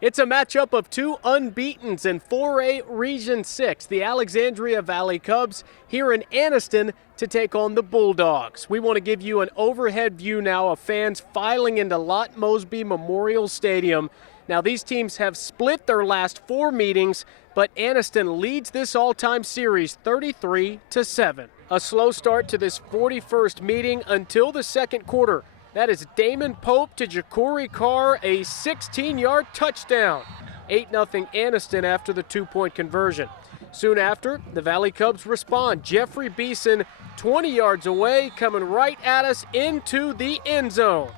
It's a matchup of two unbeatens in 4A Region 6, the Alexandria Valley Cubs here in Anniston to take on the Bulldogs. We want to give you an overhead view now of fans filing into Lott Mosby Memorial Stadium. Now, these teams have split their last 4 meetings, but Anniston leads this all-time series 33-7. A slow start to this 41st meeting until the second quarter. That is Damon Pope to Ja'Cory Carr, a 16-yard touchdown. 8-0 Anniston after the 2-point conversion. Soon after, the Valley Cubs respond. Jeffrey Beeson, 20 yards away, coming right at us into the end zone.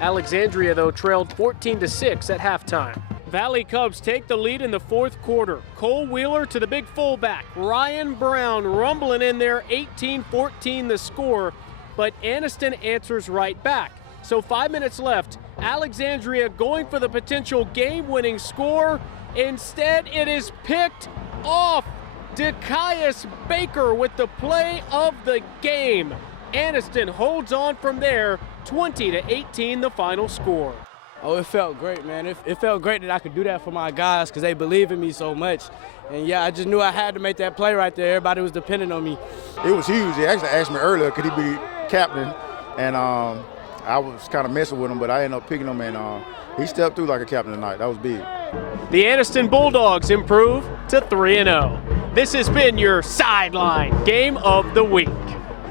Alexandria, though, trailed 14-6 at halftime. Valley Cubs take the lead in the fourth quarter. Cole Wheeler to the big fullback. Ryan Brown rumbling in there, 18-14 the score, but Anniston answers right back. So 5 minutes left. Alexandria going for the potential game-winning score. Instead, it is picked off. Dekias Baker with the play of the game. Anniston holds on from there, 20-18 the final score. Oh, it felt great, man. It felt great that I could do that for my guys because they believe in me so much. And, yeah, I just knew I had to make that play right there. Everybody was depending on me. It was huge. They actually asked me earlier, could he be captain? And I was kind of messing with him, but I ended up picking him, and he stepped through like a captain tonight. That was big. The Anniston Bulldogs improve to 3-0. This has been your Sideline Game of the Week.